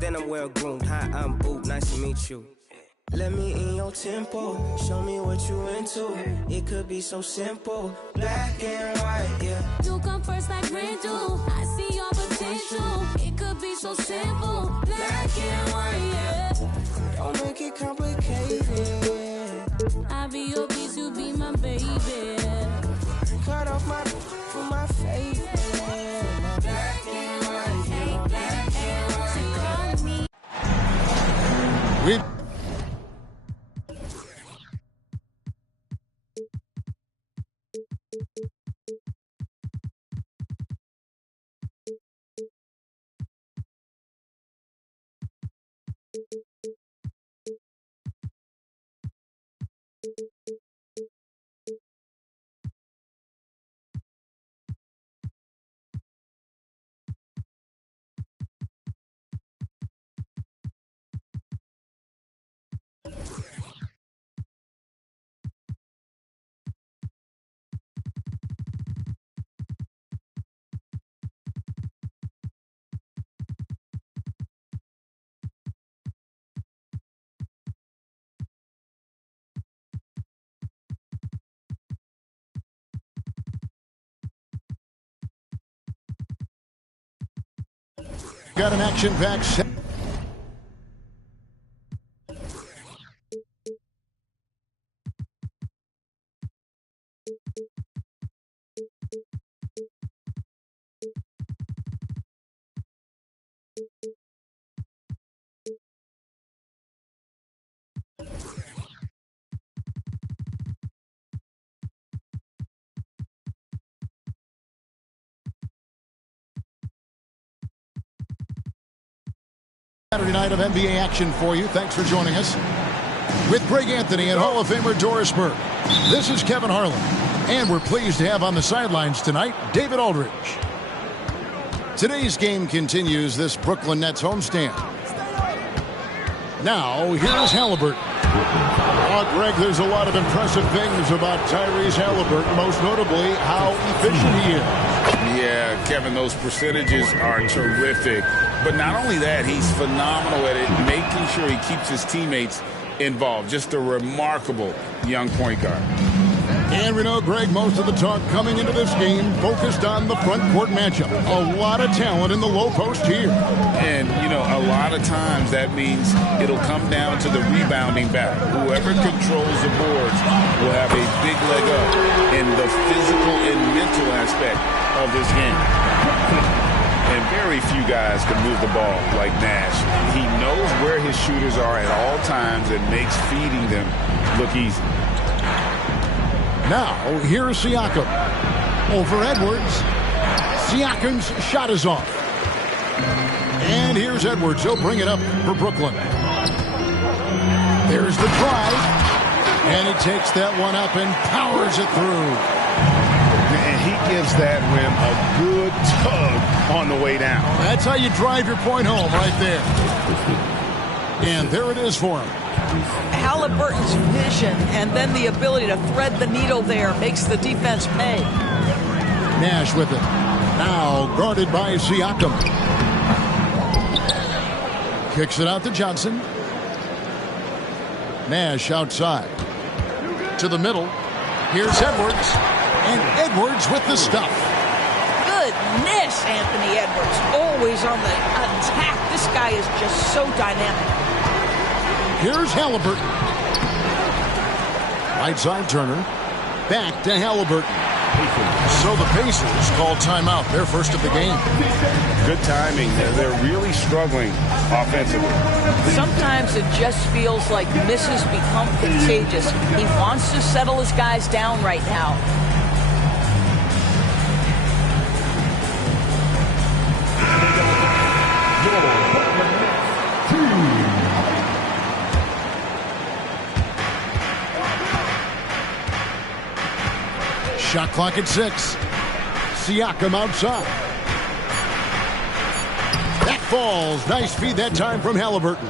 then I'm well groomed. Hi, I'm Boop, nice to meet you. Let me in your tempo, show me what you into. It could be so simple, black and white, yeah. You come first like rain do. I see your potential. It could be so simple, black and white, yeah. Don't make it complicated. I'll be your piece, you be my baby. Cut off my for my face, yeah. Black and white, yeah. Black and white. So call me. Got an action-packed set. Saturday night of NBA action for you. Thanks for joining us. With Greg Anthony and Hall of Famer Doris Burke, this is Kevin Harlan. And we're pleased to have on the sidelines tonight, David Aldridge. Today's game continues this Brooklyn Nets homestand. Now, here's Halliburton. Greg, there's a lot of impressive things about Tyrese Halliburton, most notably how efficient he is. Yeah, Kevin, those percentages are terrific. But not only that, he's phenomenal at it, making sure he keeps his teammates involved. Just a remarkable young point guard. And we know, Greg, most of the talk coming into this game focused on the front court matchup. A lot of talent in the low post here. And, you know, a lot of times that means it'll come down to the rebounding battle. Whoever controls the boards will have a big leg up in the physical and mental aspect of this game. And very few guys can move the ball like Nash. He knows where his shooters are at all times and makes feeding them look easy. Now, here's Siakam. Over Edwards. Siakam's shot is off. And here's Edwards. He'll bring it up for Brooklyn. There's the drive. And he takes that one up and powers it through. And he gives that rim a good tug on the way down. That's how you drive your point home right there. And there it is for him. Halliburton's vision and then the ability to thread the needle there makes the defense pay. Nash with it. Now guarded by Siakam. Kicks it out to Johnson. Nash outside. To the middle. Here's Edwards. And Edwards with the stuff. Goodness, Anthony Edwards. Always on the attack. This guy is just so dynamic. Here's Halliburton. Right side Turner. Back to Halliburton. So the Pacers call timeout. Their first of the game. Good timing. They're really struggling offensively. Sometimes it just feels like misses become contagious. He wants to settle his guys down right now. Shot clock at 6. Siakam outside. That falls. Nice feed that time from Halliburton.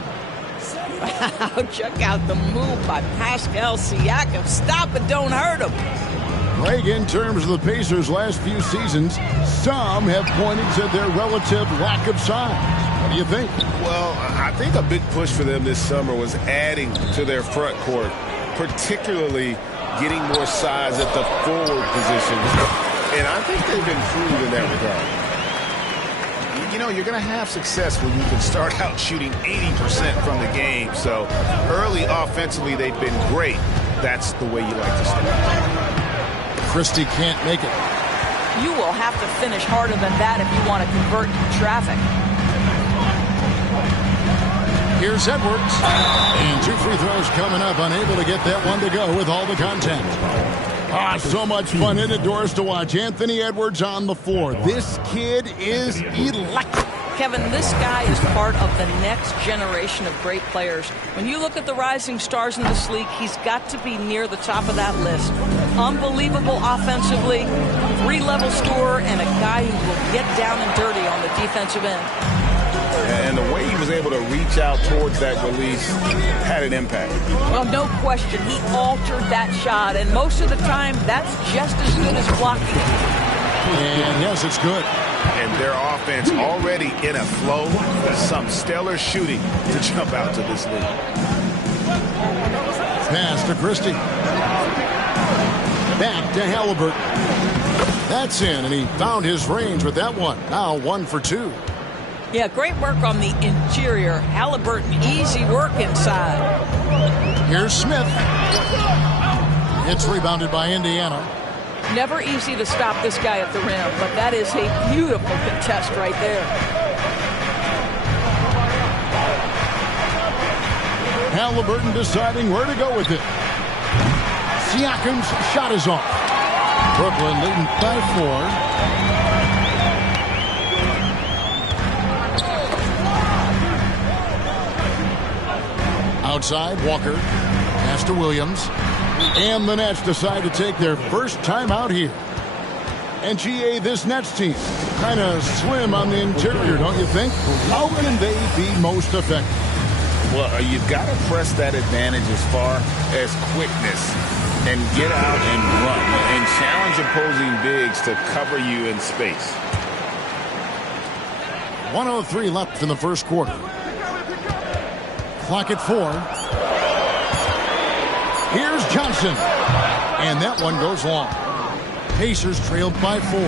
Wow, check out the move by Pascal Siakam. Stop it, don't hurt him. Greg, in terms of the Pacers' last few seasons, some have pointed to their relative lack of size. What do you think? Well, I think a big push for them this summer was adding to their front court, particularly getting more size at the forward positions. And I think they've improved in that regard. You know, you're going to have success when you can start out shooting 80% from the game. So early offensively, they've been great. That's the way you like to start. Christie can't make it. You will have to finish harder than that if you want to convert traffic. Here's Edwards. And 2 free throws coming up. Unable to get that one to go with all the contact. So much fun in it, Doris, to watch. Anthony Edwards on the floor. This kid is electric. Kevin, this guy is part of the next generation of great players. When you look at the rising stars in this league, he's got to be near the top of that list. Unbelievable offensively, 3-level scorer, and a guy who will get down and dirty on the defensive end. And the way he was able to reach out towards that release had an impact. Well, no question. He altered that shot, and most of the time, that's just as good as blocking it. And yes, it's good. And their offense already in a flow. Some stellar shooting to jump out to this league. Pass to Christie. Back to Halliburton. That's in, and he found his range with that one. Now 1 for 2. Yeah, great work on the interior. Halliburton, easy work inside. Here's Smith. It's rebounded by Indiana. Never easy to stop this guy at the rim, but that is a beautiful contest right there. Halliburton deciding where to go with it. Siakam's shot is off. Brooklyn leading by 4. Outside, Walker. Pass to Williams. And the Nets decide to take their first time out here. And GA, this Nets team, kind of slim on the interior, don't you think? How can they be most effective? Well, you've got to press that advantage as far as quickness and get out and run and challenge opposing bigs to cover you in space. 1:03 left in the first quarter. Clock at 4. Here's Johnson. And that one goes long. Pacers trailed by 4.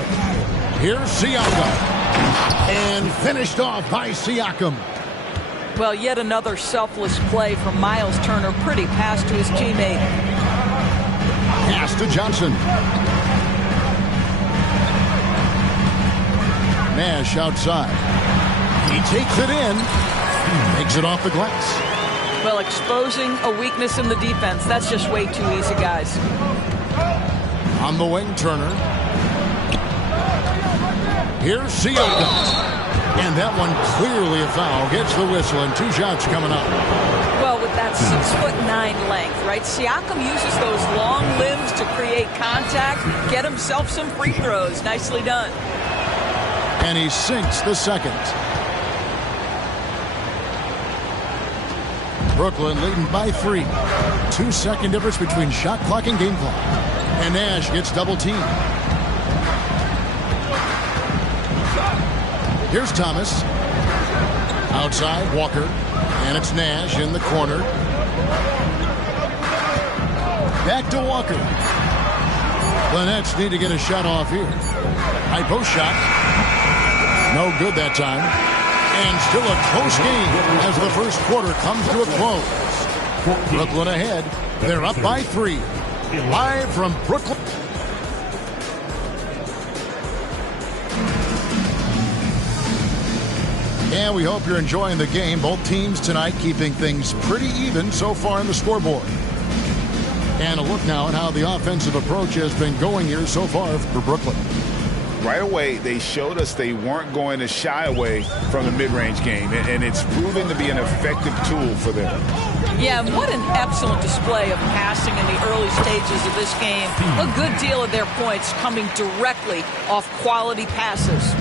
Here's Siakam. And finished off by Siakam. Well, yet another selfless play from Miles Turner. Pretty pass to his teammate. Pass to Johnson. Nash outside. He takes it in. Makes it off the glass. Well, exposing a weakness in the defense. That's just way too easy, guys. On the wing, Turner. Here's Siakam. And that one clearly a foul. Gets the whistle, and 2 shots coming up. Well, with that 6'9" length, right? Siakam uses those long limbs to create contact, get himself some free throws. Nicely done. And he sinks the second. Brooklyn leading by 3. 2-second difference between shot clock and game clock. And Nash gets double teamed. Here's Thomas. Outside, Walker. And it's Nash in the corner. Back to Walker. The Nets need to get a shot off here. High post shot. No good that time. And still a close game as the first quarter comes to a close. Brooklyn ahead. They're up by 3. Live from Brooklyn. And we hope you're enjoying the game. Both teams tonight keeping things pretty even so far in the scoreboard. And a look now at how the offensive approach has been going here so far for Brooklyn. Right away, they showed us they weren't going to shy away from the mid-range game, and it's proven to be an effective tool for them. Yeah, and what an excellent display of passing in the early stages of this game. A good deal of their points coming directly off quality passes.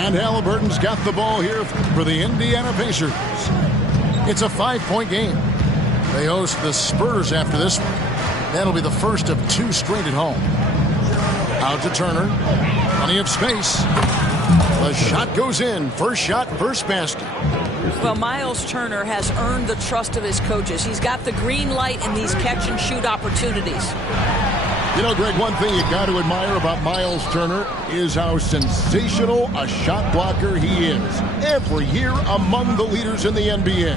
And Halliburton's got the ball here for the Indiana Pacers. It's a 5-point game. They host the Spurs after this one. That'll be the first of 2 straight at home. Out to Turner. Plenty of space. The shot goes in. First shot, first basket. Well, Miles Turner has earned the trust of his coaches. He's got the green light in these catch-and-shoot opportunities. You know, Greg, one thing you got to admire about Miles Turner is how sensational a shot blocker he is. Every year among the leaders in the NBA.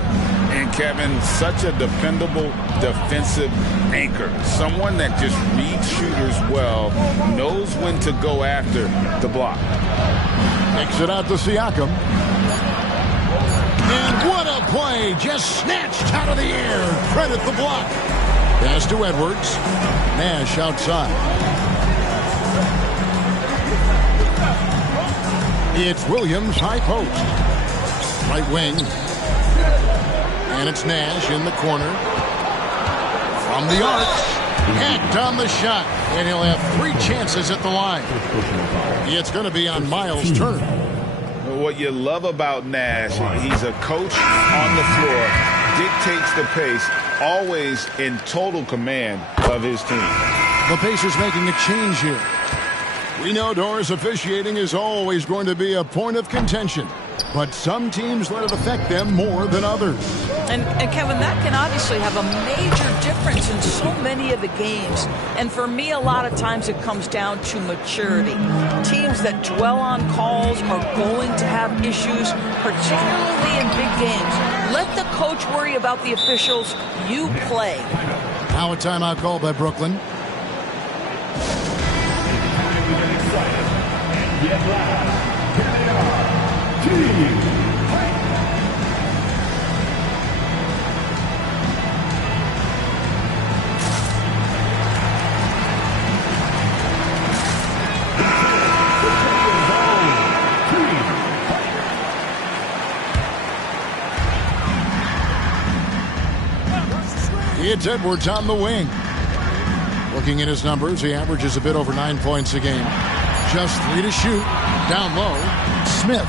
And Kevin, such a dependable defensive anchor. Someone that just reads shooters well, knows when to go after the block. Takes it out to Siakam. And what a play! Just snatched out of the air. Credit the block. Pass to Edwards. Nash outside. It's Williams, high post. Right wing. And it's Nash in the corner. From the arc. Hacked on the shot. And he'll have 3 chances at the line. It's going to be on Miles Turner. What you love about Nash, he's a coach on the floor, dictates the pace, always in total command of his team. The Pacers making a change here. We know Doris officiating is always going to be a point of contention, but some teams let it affect them more than others. And Kevin, that can obviously have a major difference in so many of the games. And for me, a lot of times it comes down to maturity. Teams that dwell on calls are going to have issues, particularly in big games. Let the coach worry about the officials. You play. Now a timeout call by Brooklyn. It's Edwards on the wing. Looking at his numbers, he averages a bit over 9 points a game. Just 3 to shoot. Down low. Smith.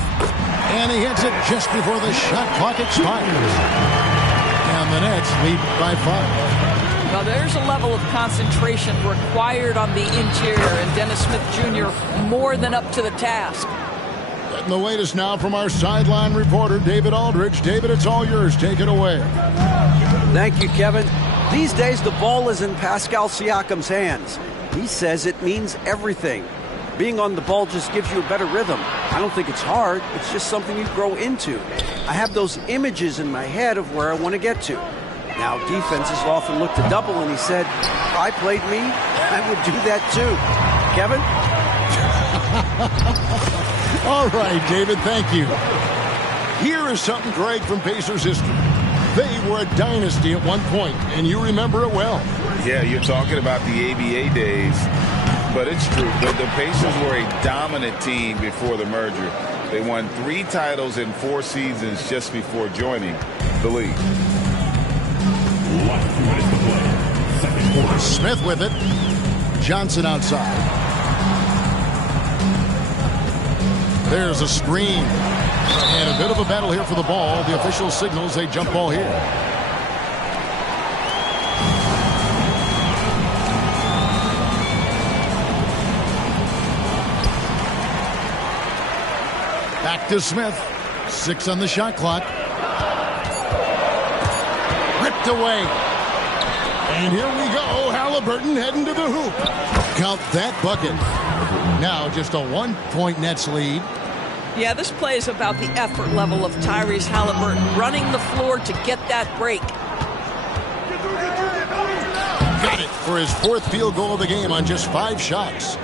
And he hits it just before the shot clock expires. And the Nets lead by 5. Well, there's a level of concentration required on the interior, and Dennis Smith Jr. more than up to the task. Getting the latest now from our sideline reporter, David Aldridge. David, it's all yours. Take it away. Thank you, Kevin. These days, the ball is in Pascal Siakam's hands. He says it means everything. Being on the ball just gives you a better rhythm. I don't think it's hard. It's just something you grow into. I have those images in my head of where I want to get to. Now, defenses often look to double, and he said, if I played me, I would do that too. Kevin? All right, David, thank you. Here is something, Greg, from Pacers history. They were a dynasty at one point, and you remember it well. Yeah, you're talking about the ABA days, but it's true. The Pacers were a dominant team before the merger. They won 3 titles in 4 seasons just before joining the league. Smith with it. Johnson outside. There's a screen. And a bit of a battle here for the ball. The official signals a jump ball here. Back to Smith. 6 on the shot clock. Ripped away. And here we go. Halliburton heading to the hoop. Count that bucket. Now just a 1-point Nets lead. Yeah, this play is about the effort level of Tyrese Halliburton running the floor to get that break. Got it for his 4th field goal of the game on just 5 shots.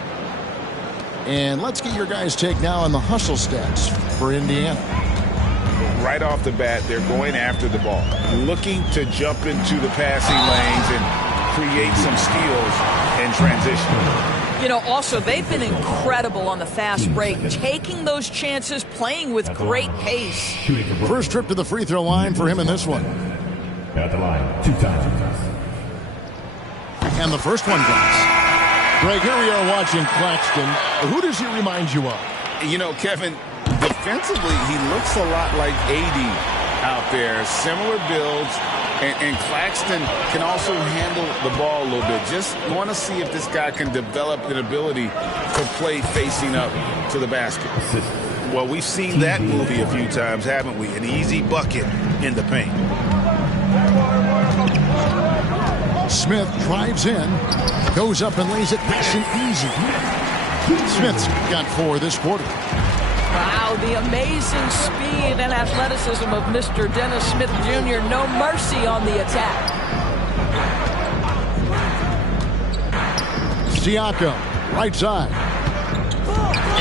And let's get your guys' take now on the hustle stats for Indiana. Right off the bat, they're going after the ball, looking to jump into the passing lanes and create some steals in transition. You know, also, they've been incredible on the fast break, taking those chances, playing with great pace. First trip to the free throw line for him in this one. At the line, 2 times. And the first one goes. Greg, here we are watching Claxton. Who does he remind you of? You know, Kevin, defensively, he looks a lot like AD out there. Similar builds. And Claxton can also handle the ball a little bit. Just want to see if this guy can develop an ability to play facing up to the basket. Well, we've seen that movie a few times, haven't we? An easy bucket in the paint. Smith drives in, goes up and lays it nice and easy. Smith's got 4 this quarter. Wow, the amazing speed and athleticism of Mr. Dennis Smith Jr. No mercy on the attack. Siakam, right side.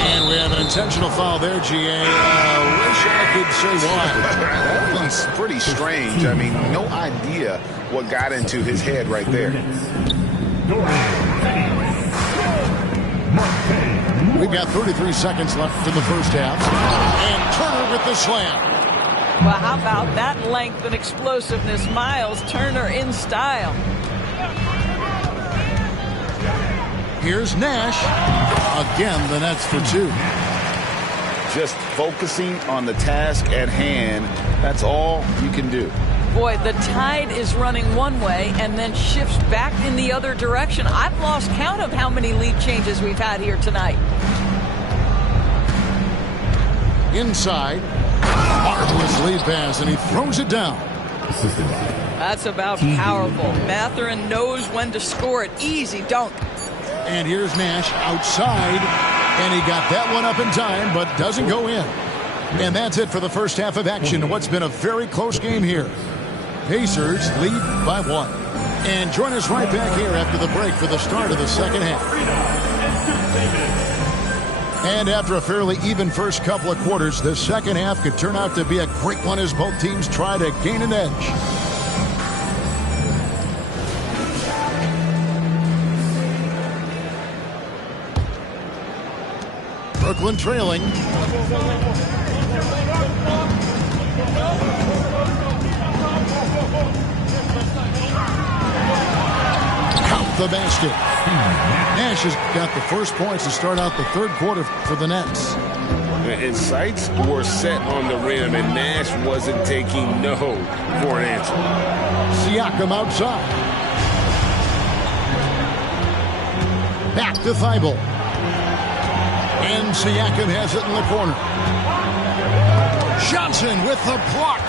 And we have an intentional foul there, GA. Wish I could say why. That was pretty strange. I mean, no idea what got into his head right there. We've got 33 seconds left in the first half. And Turner with the slam. Well, how about that length and explosiveness? Miles Turner in style. Here's Nash. Again, the Nets for 2. Just focusing on the task at hand. That's all you can do. Boy, the tide is running one way and then shifts back in the other direction. I've lost count of how many lead changes we've had here tonight. Inside. Marvelous lead pass, and he throws it down. That's about powerful. Mathurin knows when to score it. Easy dunk. And here's Nash outside, and he got that one up in time, but doesn't go in. And that's it for the first half of action. What's been a very close game here. Pacers lead by 1. And join us right back here after the break for the start of the second half. And after a fairly even first couple of quarters, the second half could turn out to be a great one as both teams try to gain an edge. Brooklyn trailing. Count the basket. Nash has got the first points to start out the third quarter for the Nets. And sights were set on the rim, and Nash wasn't taking no for an answer. Siakam outside. Back to Thibault. And Siakam has it in the corner. Johnson with the block.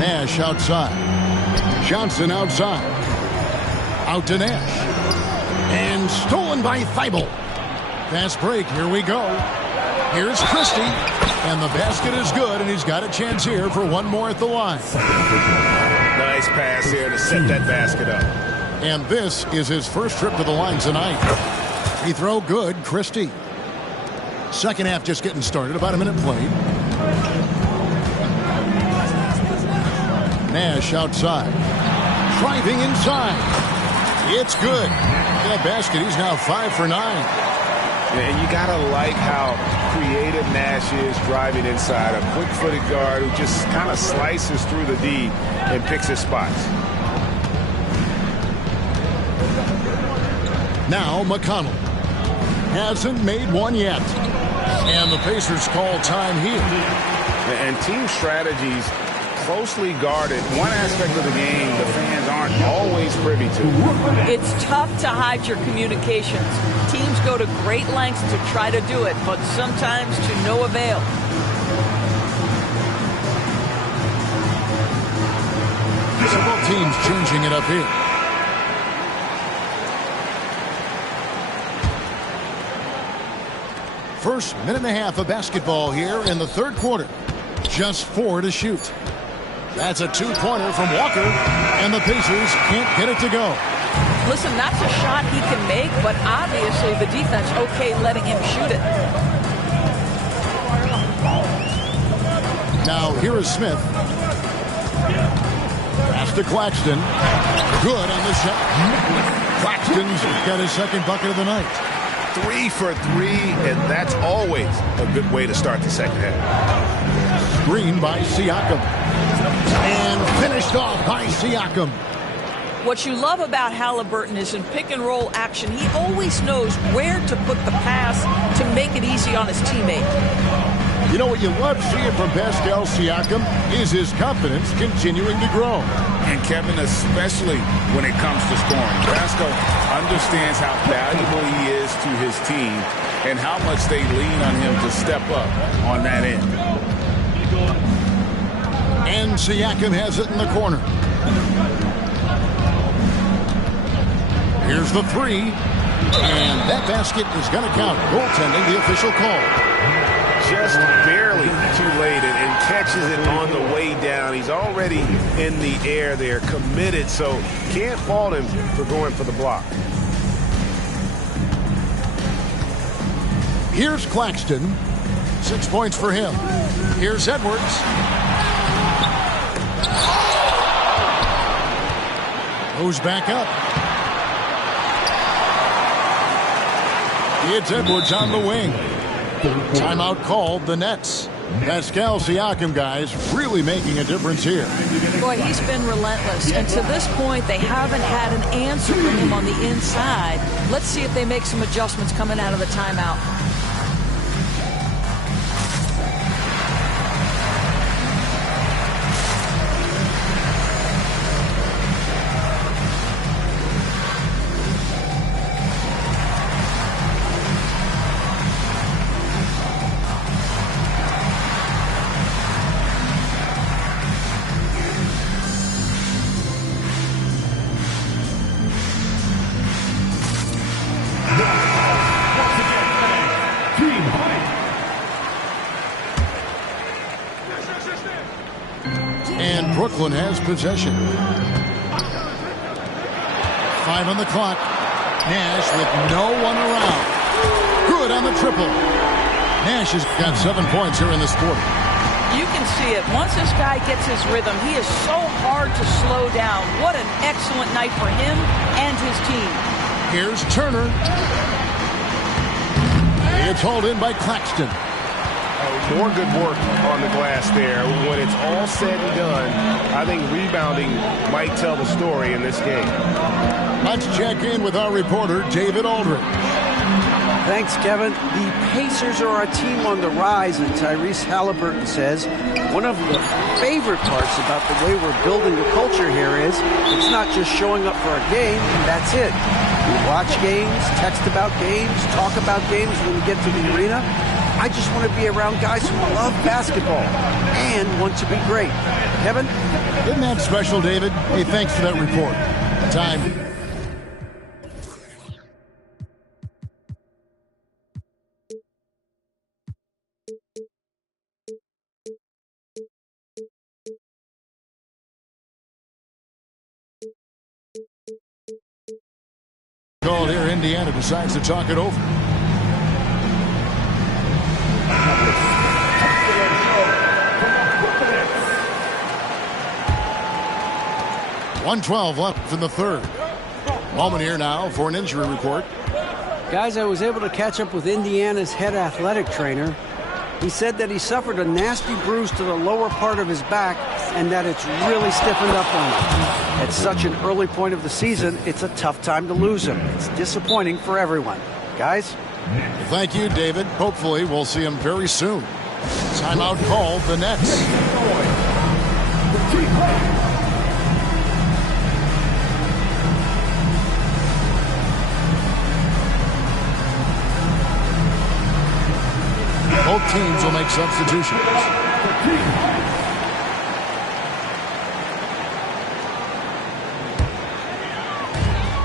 Nash outside. Johnson outside. Out to Nash. And stolen by Thibault. Fast break. Here we go. Here's Christie. And the basket is good, and he's got a chance here for one more at the line. Nice pass here to set that basket up. And this is his first trip to the line tonight. Free throw good, Christie. Second half just getting started, about a minute played. Nash outside. Driving inside. It's good. That basket, he's now 5 for 9. And you gotta like how creative Nash is driving inside. A quick-footed guard who just kind of slices through the D and picks his spots. Now McConnell hasn't made one yet. And the Pacers call time here. And team strategies closely guarded. One aspect of the game the fans aren't always privy to. It's tough to hide your communications. Teams go to great lengths to try to do it, but sometimes to no avail. So both teams changing it up here. First minute and a half of basketball here in the third quarter. Just 4 to shoot. That's a 2-pointer from Walker, and the Pacers can't get it to go. Listen, that's a shot he can make, but obviously the defense okay letting him shoot it. Now here is Smith. Pass to Claxton. Good on the shot. Claxton's got his second bucket of the night. 3 for 3, and that's always a good way to start the second half. Screen by Siakam. And finished off by Siakam. What you love about Halliburton is in pick-and-roll action, he always knows where to put the pass to make it easy on his teammate. You know what you love seeing from Pascal Siakam is his confidence continuing to grow. And Kevin, especially when it comes to scoring. Pascal understands how valuable he is to his team and how much they lean on him to step up on that end. And Siakam has it in the corner. Here's the three. And that basket is going to count. Goaltending, the official call. Just barely too late and catches it on the way down. He's already in the air there, committed, so can't fault him for going for the block. Here's Claxton. 6 points for him. Here's Edwards. Goes back up. It's Edwards on the wing. Timeout called, the Nets. Pascal Siakam, guys, really making a difference here. Boy, he's been relentless. And to this point, they haven't had an answer from him on the inside. Let's see if they make some adjustments coming out of the timeout. Brooklyn has possession. 5 on the clock. Nash with no one around. Good on the triple. Nash has got 7 points here in this quarter. You can see it. Once this guy gets his rhythm, he is so hard to slow down. What an excellent night for him and his team. Here's Turner. It's hauled in by Claxton. More good work on the glass there. When it's all said and done, I think rebounding might tell the story in this game. Let's check in with our reporter, David Aldridge. Thanks, Kevin. The Pacers are a team on the rise, and Tyrese Halliburton says one of the favorite parts about the way we're building the culture here is it's not just showing up for a game, and that's it. We watch games, text about games, talk about games when we get to the arena. I just want to be around guys who love basketball and want to be great. Kevin? Isn't that special, David? Hey, thanks for that report. Time. Call here. Indiana decides to talk it over. 1:12 left in the third. Moment here now for an injury report. Guys, I was able to catch up with Indiana's head athletic trainer. He said that he suffered a nasty bruise to the lower part of his back and that it's really stiffened up on him. At such an early point of the season, it's a tough time to lose him. It's disappointing for everyone. Guys? Thank you, David. Hopefully we'll see him very soon. Timeout called, the Nets. Both teams will make substitutions.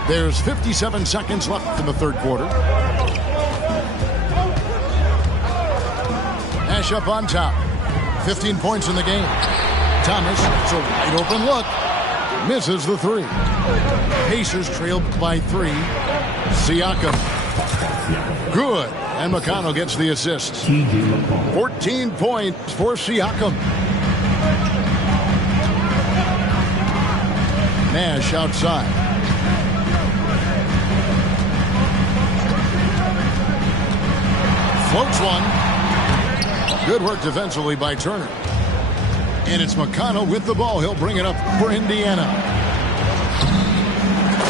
There's 57 seconds left in the third quarter. Nash up on top. 15 points in the game. Thomas, it's a wide open look. Misses the three. Pacers trailed by 3. Siakam. Good. And McConnell gets the assist. 14 points for Siakam. Nash outside. Floats one. Good work defensively by Turner. And it's McConnell with the ball. He'll bring it up for Indiana.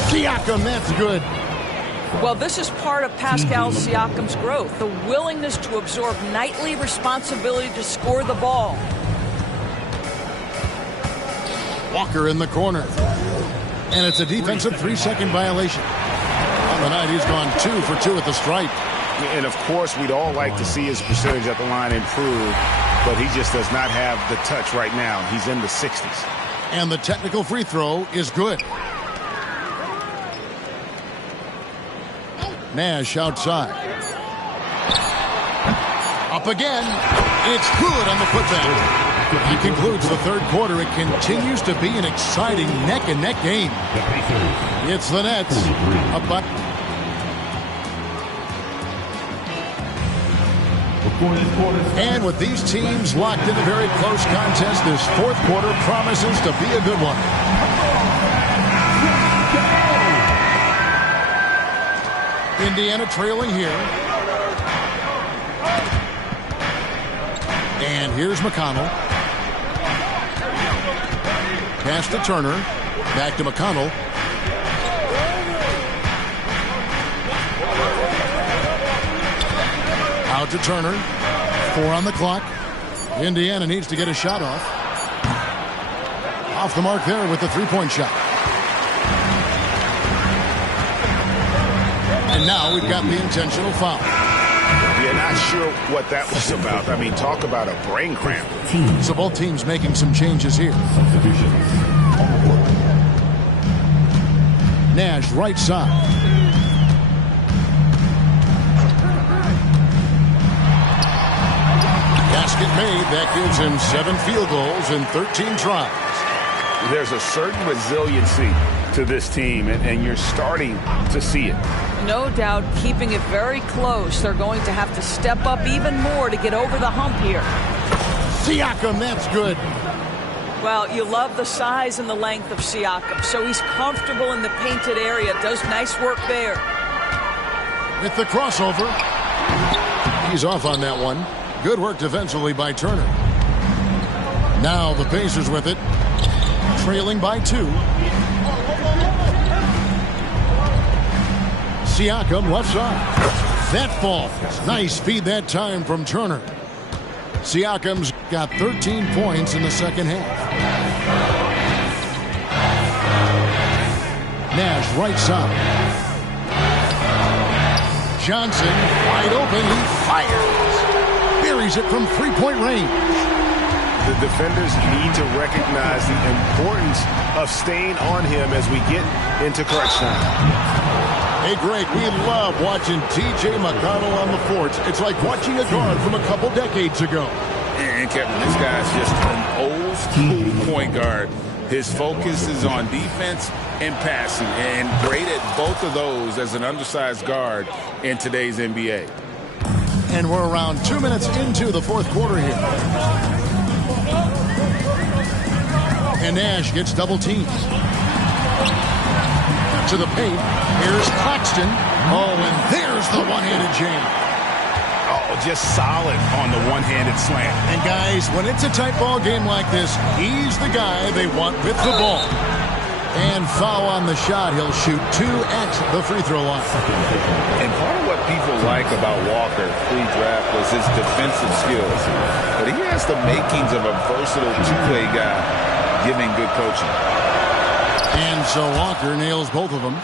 Siakam, that's good. Well, this is part of Pascal Siakam's growth, the willingness to absorb nightly responsibility to score the ball. Walker in the corner. And it's a defensive 3-second violation. On the night, he's gone 2 for 2 at the stripe. And, of course, we'd all like to see his percentage at the line improve, but he just does not have the touch right now. He's in the 60s. And the technical free throw is good. Nash outside. Up again. It's good on the putback. He concludes the third quarter. It continues to be an exciting neck-and-neck game. It's the Nets. And with these teams locked in a very close contest, this fourth quarter promises to be a good one. Indiana trailing here. And here's McConnell. Pass to Turner. Back to McConnell. Out to Turner. 4 on the clock. Indiana needs to get a shot off. Off the mark there with the three-point shot. And now we've got the intentional foul. Yeah, not sure what that was about. I mean, talk about a brain cramp. So both teams making some changes here. Nash right side. Basket made. That gives him 7 field goals and 13 tries. There's a certain resiliency to this team, and you're starting to see it. No doubt keeping it very close. They're going to have to step up even more to get over the hump here. Siakam, that's good. Well, you love the size and the length of Siakam, so he's comfortable in the painted area. Does nice work there. With the crossover. He's off on that one. Good work defensively by Turner. Now the Pacers with it. Trailing by 2. Siakam left side. That falls. Nice feed that time from Turner. Siakam's got 13 points in the second half. Nash right side. Johnson wide open. He fires. Buries it from 3-point range. The defenders need to recognize the importance of staying on him as we get into crunch time. Hey, Greg, we love watching T.J. McConnell on the court. It's like watching a guard from a couple decades ago. And Kevin, this guy's just an old school point guard. His focus is on defense and passing, and great at both of those as an undersized guard in today's NBA. And we're around 2 minutes into the fourth quarter here. And Nash gets double teamed. To the paint. Here's Claxton. Oh, and there's the one-handed jam. Oh, just solid on the one-handed slam. And guys, when it's a tight ball game like this, he's the guy they want with the ball. And foul on the shot. He'll shoot 2 at the free throw line. And part of what people like about Walker pre-draft was his defensive skills. But he has the makings of a versatile two-way guy, giving good coaching. And so Walker nails both of them.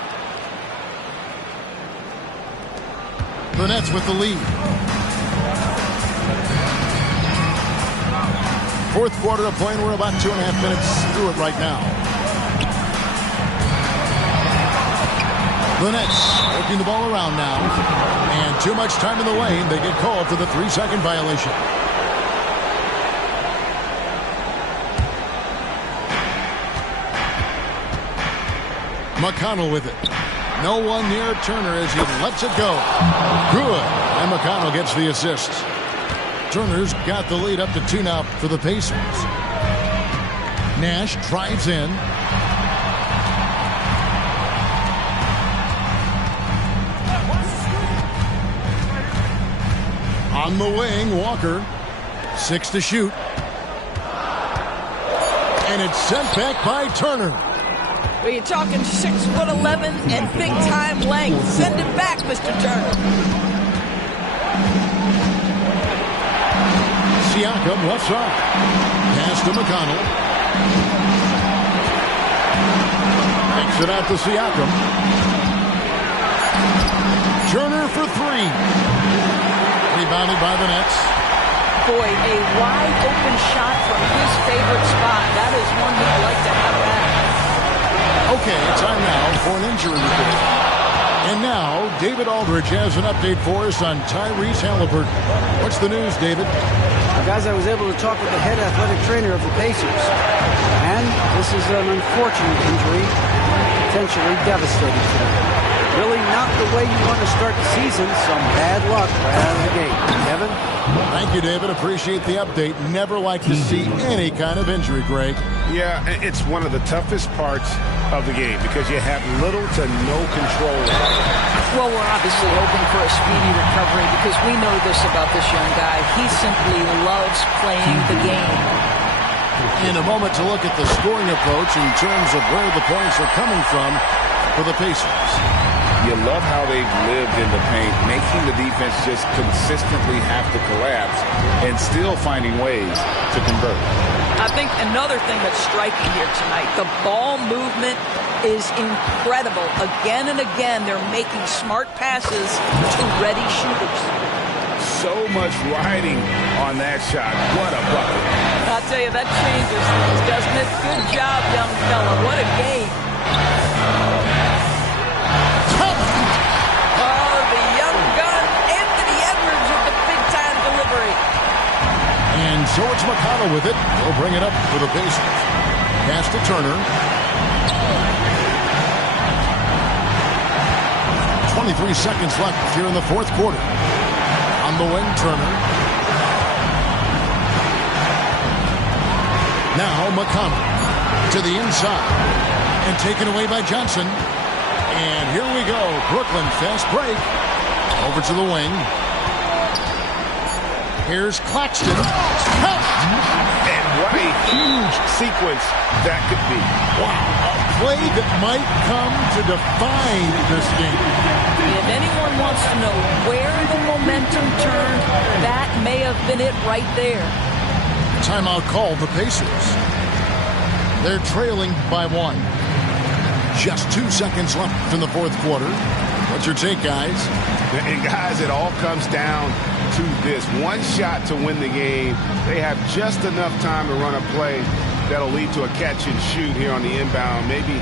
The Nets with the lead. Fourth quarter of play, and we're about 2.5 minutes through it right now. The Nets working the ball around now. And too much time in the lane. They get called for the 3-second violation. McConnell with it. No one near Turner as he lets it go. Good. And McConnell gets the assist. Turner's got the lead up to 2 now for the Pacers. Nash drives in. On the wing, Walker. 6 to shoot. And it's sent back by Turner. Well, you're talking 6'11" and big-time length. Send it back, Mr. Turner. Siakam left side. Pass to McConnell. Makes it out to Siakam. Turner for three. Rebounded by the Nets. Boy, a wide-open shot from his favorite spot. That is one he'd like to have back. Okay, time now for an injury report. And now, David Aldridge has an update for us on Tyrese Halliburton. What's the news, David? Guys, I was able to talk with the head athletic trainer of the Pacers. And this is an unfortunate injury, potentially devastating for them. Really not the way you want to start the season. Some bad luck right out of the gate. Kevin? Thank you, David. Appreciate the update. Never like to see any kind of injury, Greg. Yeah, it's one of the toughest parts of the game because you have little to no control. Well, we're obviously hoping for a speedy recovery because we know this about this young guy. He simply loves playing the game. In a moment to look at the scoring approach in terms of where the points are coming from for the Pacers. You love how they've lived in the paint, making the defense just consistently have to collapse and still finding ways to convert. I think another thing that's striking here tonight, the ball movement is incredible. Again and again, they're making smart passes to ready shooters. So much riding on that shot. What a bucket. I'll tell you, that changes things, doesn't it? Good job, young fella. What a game. Oh, the young gun, Anthony Edwards with the big-time delivery. And so it's McConnell with it. He'll bring it up for the Pacers. Pass to Turner. 23 seconds left here in the fourth quarter. On the wing, Turner. Now McConnell to the inside. And taken away by Johnson. And here we go. Brooklyn fast break. Over to the wing. Here's Claxton. And what a huge sequence that could be. Wow. A play that might come to define this game. If anyone wants to know where the momentum turned, that may have been it right there. Timeout called the Pacers. They're trailing by one. Just 2 seconds left in the fourth quarter. What's your take, guys? And guys, it all comes down to this. One shot to win the game. They have just enough time to run a play that'll lead to a catch and shoot here on the inbound. Maybe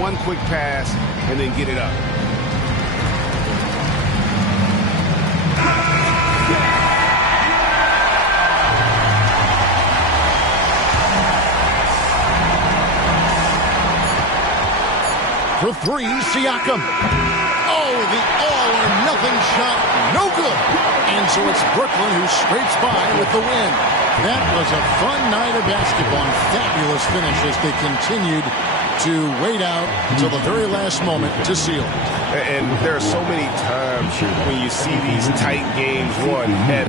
one quick pass and then get it up. For three, Siakam. Oh, the all-or-nothing shot. No good. And so it's Brooklyn who scrapes by with the win. That was a fun night of basketball and fabulous finish as they continued to wait out until the very last moment to seal it. And there are so many times when you see these tight games won at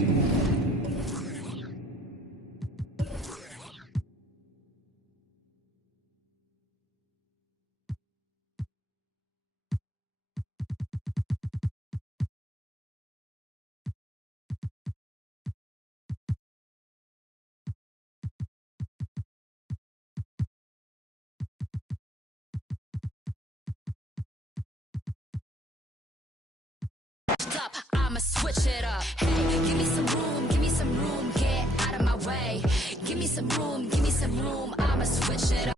I'ma switch it up. Hey, give me some room, get out of my way. Give me some room, I'ma switch it up.